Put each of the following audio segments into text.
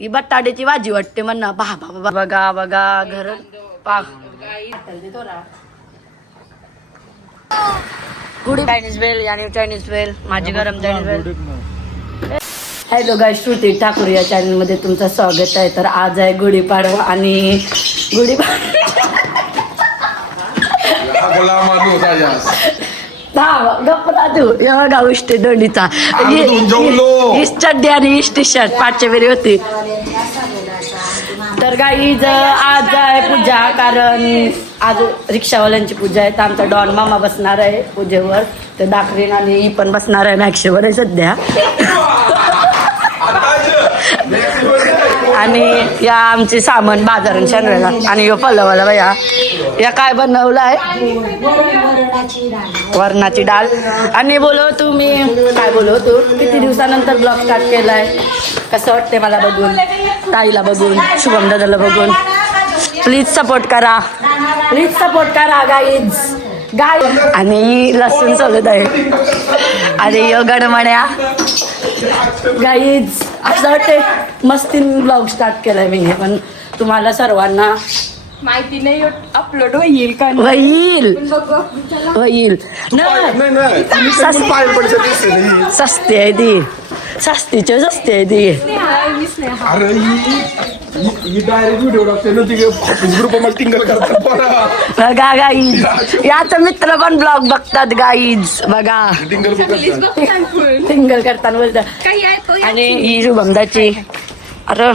ही बटाट्याची भाजी वाटते म्हणा. बाबा बघा बघा घर पाक गुडी चायनीज वेल यानी चायनीज वेल माझी गरम चायनीज वेल. हॅलो गाईस, श्रुती ठाकूर या चॅनल मध्ये तुमचं स्वागत आहे. तर आज आहे गुढीपाडवा आणि गप्पा तू एवढा उष्ट दोंडीचा चड्डी आणि टी शर्ट पाचशे वेळी होती. तर गाईज आज आहे पूजा, कारण आज रिक्षावाल्यांची पूजा आहे. तर आमचा डॉन मामा बसणार आहे पूजेवर. तर दाखवीन आणि ही पण बसणार आहे मॅक्सीवर आहे सध्या. आणि या आमचे सामान बाजारात शनिवारला. आणि यो पल्लवाला भैया या काय बनवलाय, वरणाची डाळ. आणि बोलो तुम्ही काय बोलो तू किती दिवसानंतर ब्लॉग स्टार्ट केलाय, कसं वाटते मला बघून, ताईला बघून, शुभम दादाला बघून. प्लीज सपोर्ट करा, प्लीज सपोर्ट करा गाईज गाय. आणि लसूण सोलत आहे आणि यो गडमड्या गाईज. असं वाटते मस्तीन ब्लॉग स्टार्ट केलाय मी, पण तुम्हाला सर्वांना माहिती नाही अपलोड होईल का होईल होईल. सस्ती आहे ती, सस्तीच्या सस्ती आहे ती. बघा गाईज, याचा मित्र पण ब्लॉग बघतात गाईज. बघा टिंगल करताना बोलतात. आणि ही शुभमदाची अरे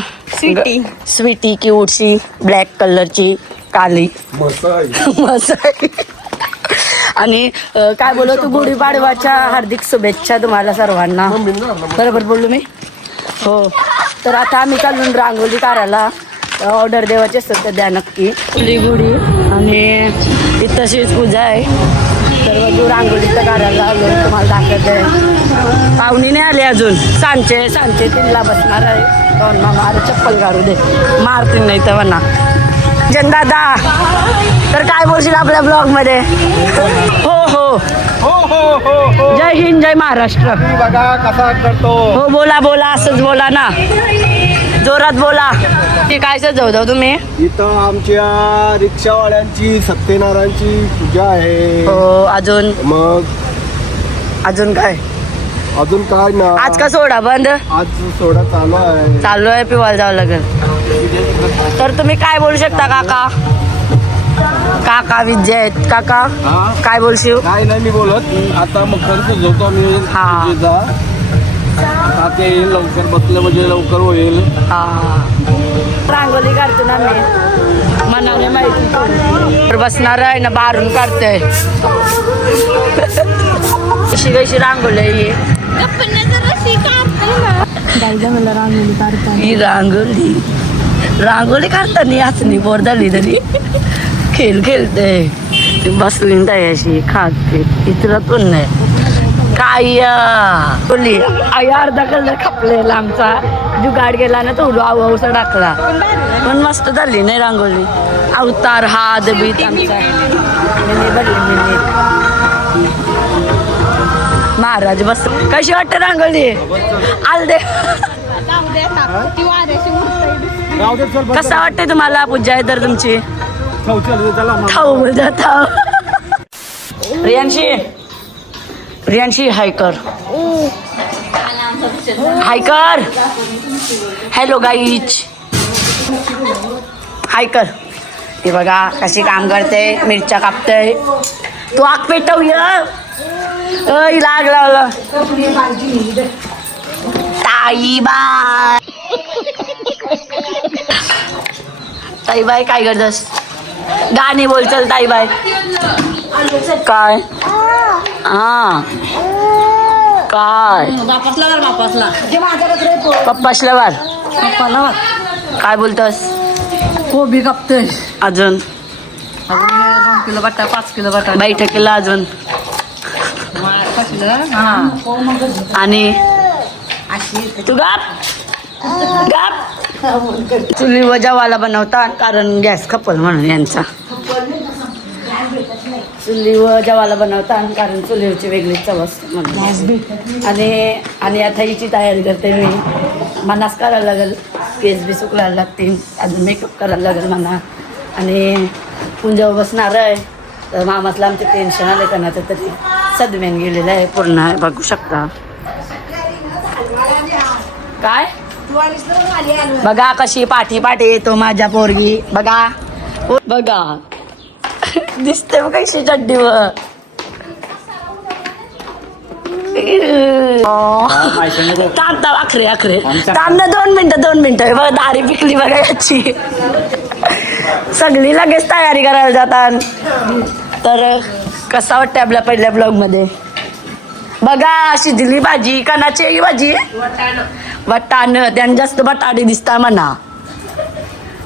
स्वीटी क्यूटशी ब्लॅक कलरची काली मसाई. आणि काय बोलतो तू, गुढीपाडवाच्या हार्दिक शुभेच्छा तुम्हाला सर्वांना. बरोबर बोललो मी? हो. तर आता आम्ही चालून रांगोळी काढायला, ऑर्डर देवाची असतात तर द्या नक्की. फुली गुढी आणि तशीच पूजा आहे. तर तू रांगोळीचं काढायला आलो, तुम्हाला दाखवत आहे. पाहुणी नाही आली अजून. सांचे 3ला बसणार आहे. दोन मामा अरे चप्पल काढू दे, मारतील नाही तर म्हणा. जन दादा, तर काय बोलशील आपल्या ब्लॉग मध्ये? हो हो जय हिंद जय महाराष्ट्र. बघा कसा करतो. हो बोला बोला, असंच बोला ना, जोरात बोला. ते काय सजवता तुम्ही? इथं आमच्या रिक्षावाल्यांची सत्यनारायणची पूजा आहे. हो. अजून मग काय? अजून काय ना, आज का सोडा बंद? आज सोडा चालू आहे. पिवायला जावं लागेल. तर तुम्ही काय बोलू शकता काका? काका विजय आहेत. काका काय बोलशील? काय नाही मी बोलत. आता मग खर्च जोतो मी. ते लवकर बसलं म्हणजे लवकर होईल. रांगोळी काढतो ना मी, मनाने माहिती बसणार आहे ना, बारून काढतोय. कशी कशी रांगोळी आहे मला रांगोळी काढता. ही रांगोळी काढताना याचनी बोर झाली तरी खेळते बसली नाही अशी खाते इतरातून नाही काय बोलली आई. अर्धा कलर खपलेला आमचा, जुगाड गेला ना तो आवसा टाकला. पण मस्त झाली नाही रांगोळी. अवतार हात बीत आमचा महाराज बस. कशी वाटते रांगोळी? आल दे. कसा वाटते तुम्हाला पूजा आहे तर तुमची? खाऊ जाता. प्रियांशी हाय कर. हॅलो गाईज, हाय कर. ते बघा कशी काम करते, मिरच्या कापते. तू आग पेटव लागला ताईबाई काय करतस? गाणी बोल चल ताईबाई. काय काय पप्पासला काय बोलतस? कोबी कापतोय. अजून 2 किलो बटाटा, 5 किलो बटाटा बैठकीला अजून. आणि तू चुलीवर जेवायला बनवता, कारण गॅस खपल म्हणून यांचा. चुलीवर जेवायला बनवता कारण चुलीवरची वेगळी चव असते म्हणून. आणि आता हिची तयारी करते मी. मनास करायला लागेल केस बी सुकवायला लागतील, अजून मेकअप करायला लागेल मला. आणि पुंजावर बसणार आहे तर मामासला आमचे टेन्शन आलं कोणाचं तरी सदम्यान गेलेलं आहे पूर्ण आहे, बघू शकता. काय बघा कशी पाठी पाठी येतो माझ्या पोरगी, बघा बघा दिसते बघ कशी चड्डीवर. तांता आखरे आखरे तांना 2 मिनिटं बघ दारी पिकली बघा याची. सगळी लगेच तयारी करायला जातात. तर कसा वाटतं आपल्या पहिल्या ब्लॉग मध्ये बघा. शिजली भाजी, कणाची भाजी वटाण, त्याने जास्त बटाटे दिसता म्हणा.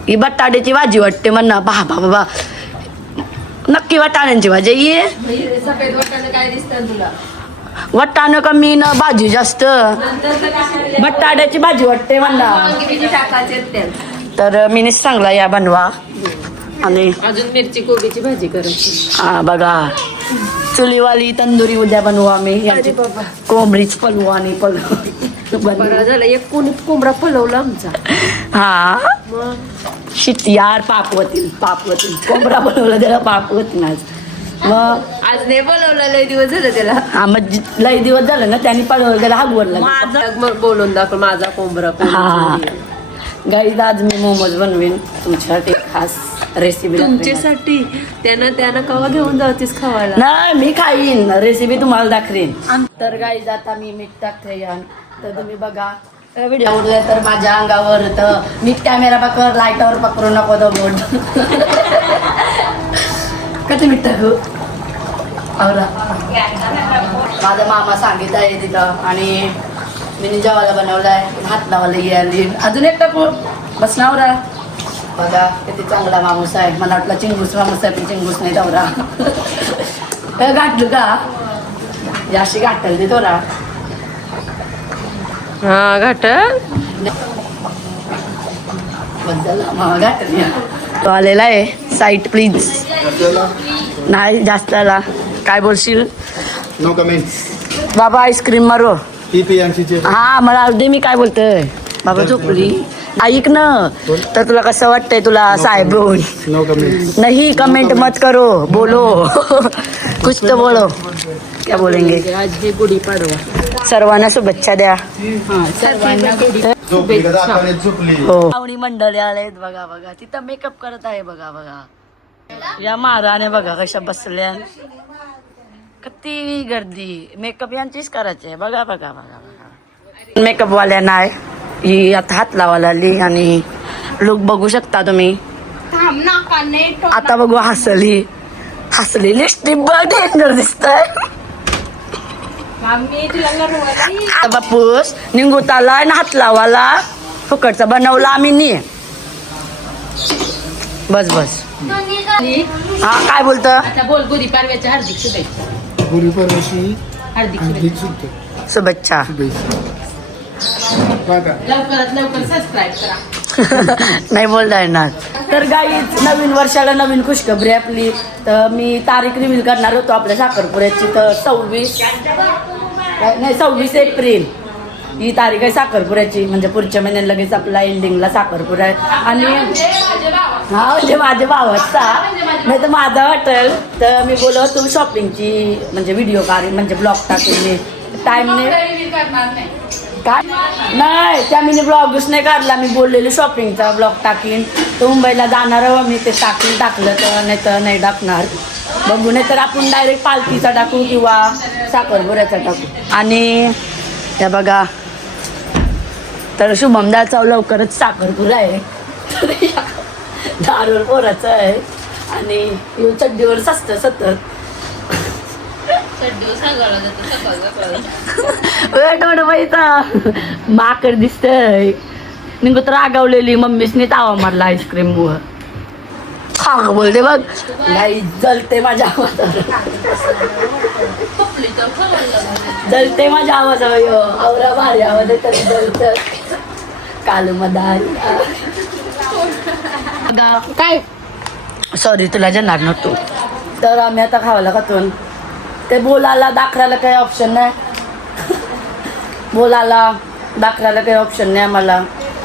ही बटाट्याची भाजी वाटते म्हणा. बाबा नक्की वटाण्यांची भाजी ये. सफेद वाटाणे काय दिसतं तुला? वटाणं कमी न भाजी जास्त, बटाट्याची भाजी वाटते म्हणा. तर मीनीच सांगला या बनवा. आणि अजून मिरची कोबीची भाजी करायची. हा बघा चुलीवाली तंदुरी उद्या बनवू आम्ही. यांची कोंबडीच पलवू आणि बरं झालं एक कोणी कोंबडा पलवला आमचा. हा शिट यार पापवतील कोंबडा बनवला त्याला पापवतील आज. मग आज नाही बोलवलं, लय दिवस झालं त्याला. हा मग लई दिवस झालं ना त्यांनी पळवलं त्याला हागवडला. मग बोलून दाखव माझा कोंबडा. हा गाईज आज मी मोमोज बनवेन तुमच्यासाठी खास रेसिपी. तुमच्यासाठी त्यानं कवा घेऊन जातीस खावायला? नाही मी खाईन, रेसिपी तुम्हाला दाखवेन. तर गाईज आता मी मीठ टाकते यान, तर तुम्ही बघा व्हिडिओ उडला तर माझ्या अंगावर तर मीठ कॅमेरा पकड, लाईटावर पकडू नको तो बोर्ड. कधी मीठ टाकू आवरा. माझा मामा सांगितलं आहे तिथं आणि मी जेवायला बनवलाय, हात लावायला गेली. अजून एक टाकू बस नावरा. बघा किती चांगला माणूस आहे. मला वाटलं चिंगूस माणूस आहे पण चिंगूस नाही दौरा. गाठलं का जाशी गाठल दे थोडा. हा घाट तो आलेला आहे. साईट प्लीज नाही जास्त आला. काय बोलशील? No comments. बाबा आईस्क्रीम मारो. टी हा मला दे. मी काय बोलतोय बाबा झोपली. ऐक ना तर तुला कसं वाटतंय तुला साहेब रोज? No comments. नहीं कमेंट मत करो, बोलो. कुछ तो बोलो. क्या बोलेंगे? आज हे गुढी पाडवा. सर्वांना शुभेच्छा द्या. सर्वांना हो आवडी मंडळी आलेत बघा बघा. तिथं मेकअप करत आहे बघा बघा. या महाराने बघा कशा बसल्या. किती गर्दी. मेकअप यांचीच करायची आहे बघा बघा बघा बघा. मेकअप वाल्या नाही ही आता हात लावायला आली आणि लुक बघू शकता तुम्ही. आता बघू हसली लिपस्टिक बघ डेंजर दिसतंय. बापूस निंगुताला हात लावाला फुकटचा बनवला आम्ही नी. बस बस हा काय बोलत? आता बोल गुढी पाडव्याच्या हार्दिक शुभेच्छा. हार्दिक शुभेच्छा. लवकरात लवकर सबस्क्राईब करा. नाही बोलता येणार. तर गाईच नवीन वर्षाला नवीन खुशखबरी आपली. तर मी तारीख रिव्हील करणार होतो आपल्या साखरपुड्याची. तर 26 एप्रिल ही तारीख आहे साखरपुड्याची. म्हणजे पुढच्या महिन्यात लगेच आपला एंडिंगला साखरपुडा आहे. आणि हा म्हणजे माझ्या भावाचा नाही तर माझा वाटेल तर मी बोलव तू शॉपिंगची म्हणजे व्हिडिओ काढेन म्हणजे ब्लॉग टाकेन मी. टाइम नाही काय नाही त्या मी ब्लॉगच नाही काढला. मी बोललेलो शॉपिंगचा ब्लॉग टाकीन. तो मुंबईला जाणार आहे मी ते टाकलं तर नाही टाकणार. बघू नाही तर आपण डायरेक्ट पालखीचा टाकू किंवा साखरपुड्याचा टाकू. आणि त्या बघा तर शुभमदाचा लवकरच साखरपुडा आहे. दारोल पोराचं आहे आणि चड्डीवर सस्त सतत माकड दिसतय. निघत रागावलेली मम्मीसने तावा मारला आईस्क्रीम मुळे. खाग बोलते बघ नाही जलते माझ्या आवाजावर. जलते माझ्या आवाजावर. आवरा भारी आवाज आहे तरी जलत. काल मदार काय सॉरी तुला जाणार नव्हतो. तर आम्ही आता खावायला खातून ते बोलायला दाखरायला काही ऑप्शन नाही. बोलायला दाखरायला काही ऑप्शन नाही आम्हाला.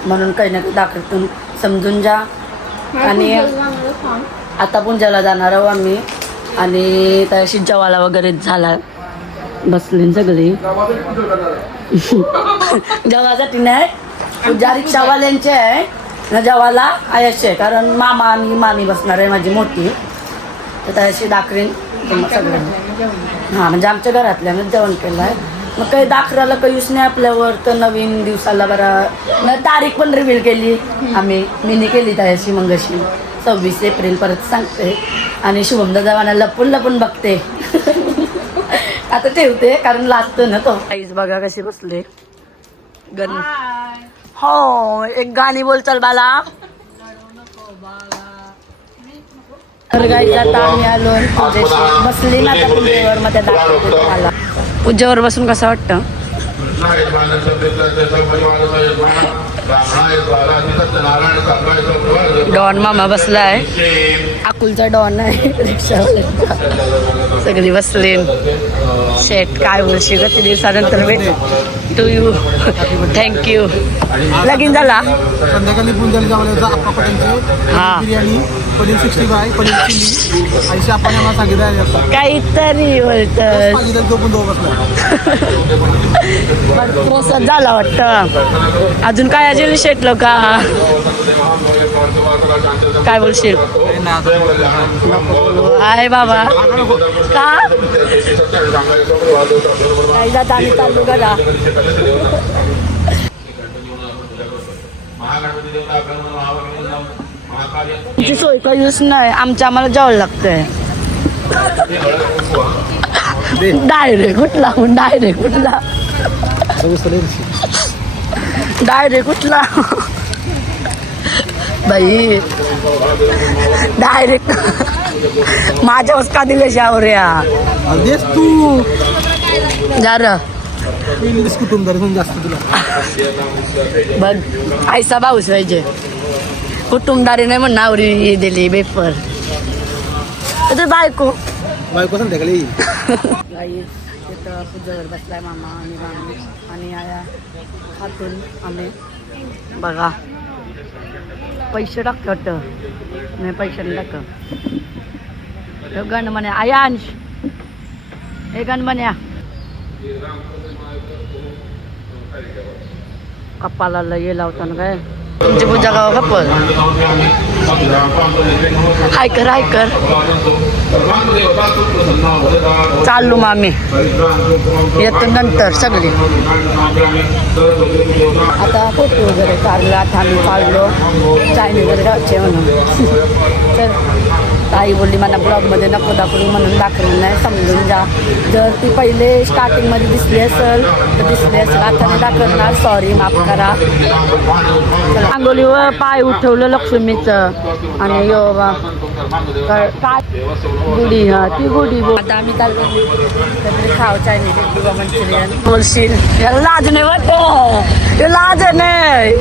म्हणून काही ना काही दाखवतून समजून जा. आणि आता पुंजाला जाणार आहोत आम्ही. आणि त्याशी जेवायला वगैरे झाला बसली सगळी. जेवासाठी नाही, पूजा रिक्षावाल्यांचे आहे ना, जेवायला आयाचे आहे. कारण मामा आणि मामी बसणार आहे माझी मोठी, तर त्याशी दाखवीन सगळ्यांना. हां म्हणजे आमच्या घरातल्यानं जेवण केलं आहे. मग काही दाखराला काही यूज नाही आपल्यावर, तर नवीन दिवसाला बरा तारीख पण रिव्हील केली आम्ही. मीनी केली त्याशी मंगशी 26 एप्रिल परत सांगते. आणि शुभम दादा लपून लपून बघते. आता ठेवते कारण लागतं ना तो. आईच बघा कशी बसले गण. हो एक गाणी बोल चल बाला. तर गाईज आता आम्ही आलो बसली ना आता पूजेवर. मग त्या दाखवतो आला. पूजेवर बसून कसं वाटतं? डॉन मामा बसलाय. अकुलचा डॉन आहे रिक्षावाल्यांचा. सगळी बसले. शेट काय बोलशी ग, 3 दिवसानंतर भेट टू यू. थँक्यू. लगीन झाला संध्याकाळी पुंजाला जावल्याचा आप्पा पटेलचे हा. बिर्याणी, पनीर 65, पनीर चिल्ली. आईशी आपण आम्हाला सांगितलं काहीतरी बोलत. सांगितलं तो पण दो बसला. प्रसाद झाला वाटतं. अजून काय अजून शेटलो का? काय बोलशील? आहे बाबा का नाही जात आम्ही चालू करा. तुमची सोय काहीच नाही. आम्हाला जेवायला लागतंय. डायरेक्ट कुठला डायरेक्ट कुठला डायरेक्ट कुठला बाई डायरेक्ट माझ्या का दिले शावऱ्या देस तू जार इंग्लिश कुटुंबदार म्हणून जास्त तुला बघ. आयसा भाऊस पाहिजे. कुटुंबदारी नाही म्हणून आवरी दिली पेपर. बायको बायको संध्याकाळी गाई तिथं पूजेवर बसलाय मामा आणि मामी आणि आया हातून आम्ही बघा. पैसे टाकतो वाटतं नाही, पैसे नाही टाक. गण म्हणे आयांश हे गण म्हण्या कपाला ये लावताना काय तुमची पूजा गाव कपल. हाय कर हाय कर. चाललो मामी येतो नंतर सगळी. आता फोटो वगैरे काढला. आता आम्ही काढलो चायनीज वगैरे राहायचे म्हणून. तर ताई बोलली मला ब्लॉगमध्ये नको दाखवू म्हणून दाखवलं नाही. समजून जा. जर ती पहिले स्टार्टिंगमध्ये दिसली असेल तर दिसली असेल. आता नाही दाखवणार, सॉरी माफ करा. रांगोलीवर पाय उठवलं लक्ष्मीचं आणि यो काय गुढी. हा ती गुढी. आता आम्ही चाललो काहीतरी खाव चायनीज किंवा मंचुरियन. बोलशील याला लाज नाही वाटत. लाज नाही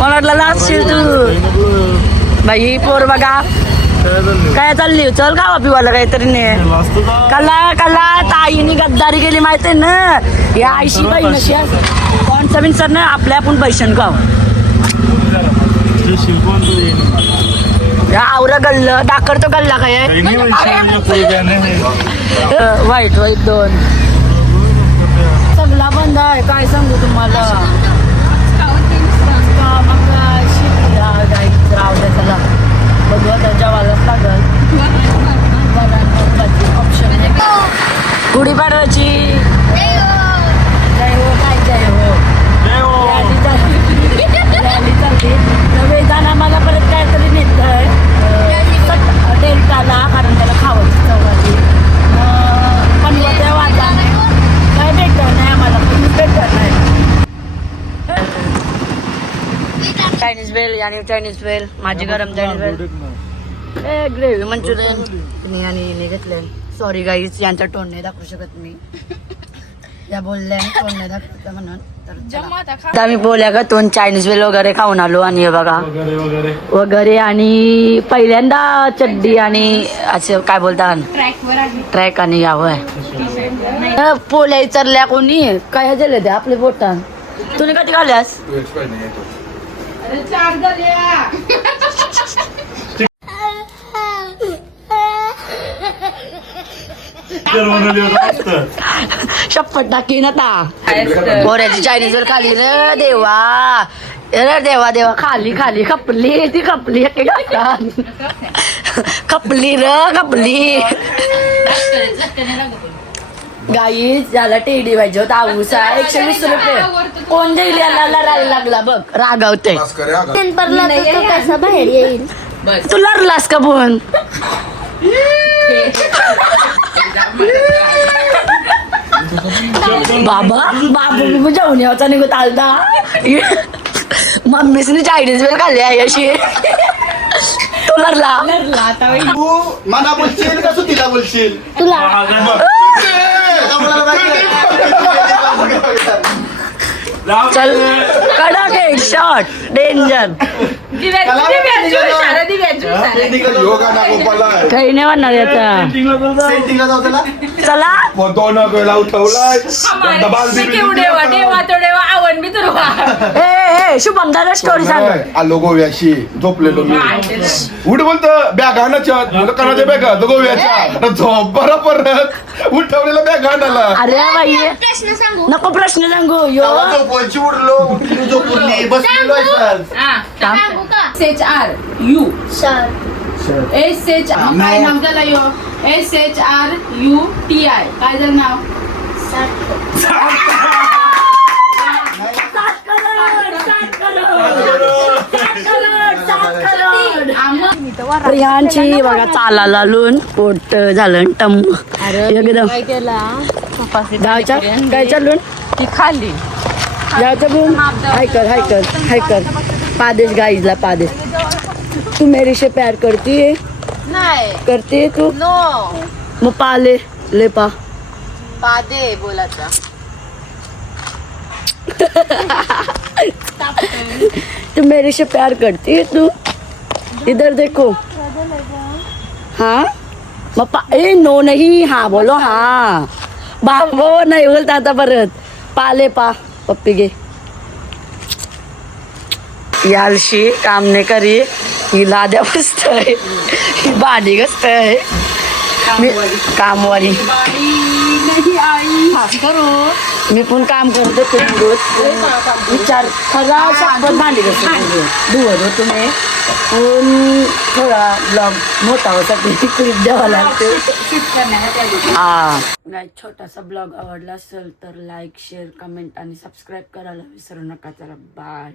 मला लाजशील तू बाई. पोर बघा काय चालली. चल गावा पिवाला काहीतरी नाही. कला कला ताईने गद्दारी केली माहिती आहे ना. या आईशी बहीण अशी कोणचा बिन सर ना आपल्या आपण पैशान गाव आवरा गल्ल दाखवतो गल्ला काय वाईट वाईट 2 सगळा बंद आहे. काय सांगू तुम्हाला. राव द्या चला बघू आता जेवायलाच लागल. ऑप्शन आहे गुढीपाडवाची. जय हो काय जय हो. रॅली चालते. वेदान आम्हाला परत काहीतरी नेतंय डेल्टाला, कारण त्याला खावायची चौघाची. पनवत्या वाजाने काय भेटत नाही आम्हाला. भेटत नाही. चायनीज वेल आणि चायनीज वेल माझी गरम चायनीज वेल. ए ग्रेव्ही मंचुरियन तुम्ही आणि घेतले. सॉरी गाईज यांचा टोन नाही दाखवू शकत मी. या बोलल्या टोन नाही दाखवत म्हणून. तर आम्ही बोलल्या का तोंड चायनीज वेल वगैरे खाऊन आलो. आणि हे बघा वगैरे आणि पहिल्यांदा चड्डी आणि असं काय बोलता ट्रॅक आणि यावं पोल्या विचारल्या कोणी काय झालं ते आपले बोटान. तुम्ही कधी घाल्यास शपथ टाकीन आता पोऱ्याची चायनीज वर खाली र देवा अरे देवा देवा खाली खाली खपली ती खपली खपली र खपली गाई ज्याला टेडी पाहिजे होता आऊसा 120 रुपये कोण देईल याला लढायला लागला बघ रागावते कसा बाहेर येईल तू लढलास का पण बाबा बाबू जाऊन याचा निघत आलता मम्मीसनी चायनीज वेळ खाल्ली आहे अशी तो लढला तू मला बोलशील का सुतीला बोलशील चल कडक हेड शॉट डेंजर काही नाही म्हणणार याचा सेटिंगला जाऊ त्याला चला दोन वेळा उठवलाय ए शुभम दादा स्टोरी सांग आलो गोव्याशी झोपलेलो मी उठ बोलत बॅग आणायच्या कणाच्या बॅग गोव्याच्या झोप बरं परत उठवलेला बॅग आणायला अरे बाई प्रश्न सांगू नको प्रश्न सांगू यो झोपायची उडलो उठली झोपली बसलेलो सांगू का SHRU सर SH काय नाव झालं यो SHRUTI काय झालं नाव प्रियांची बघा चालायला आलून पोट झालं टम एकदम जायच्या काय चालून ती खाली जायचं बून हायकर पादेश गाईजला पादेश तू मेरे से प्यार करती है नाही करती है तू नो मग पाले ले पा पादे बोलाचा तू मेरे से प्यार करती है तू इधर देखो हाँ ए नो नहीं हाँ बोलो हाँ बाबो नाही बोलता आता परत पाले पा पप्पी गे यालशी काम नाही करी ही लाद्या बसत आहे ही भांडी घसत आहे कामवाली मी पण काम करत होते विचार खरा शांत भांडी घसत धुवत होतो मी पण थोडा ब्लॉग मोठा होता क्लिप द्यावा लागतो हा छोटासा ब्लॉग आवडला असेल तर लाईक शेअर कमेंट आणि सबस्क्राईब करायला विसरू नका चला बाय.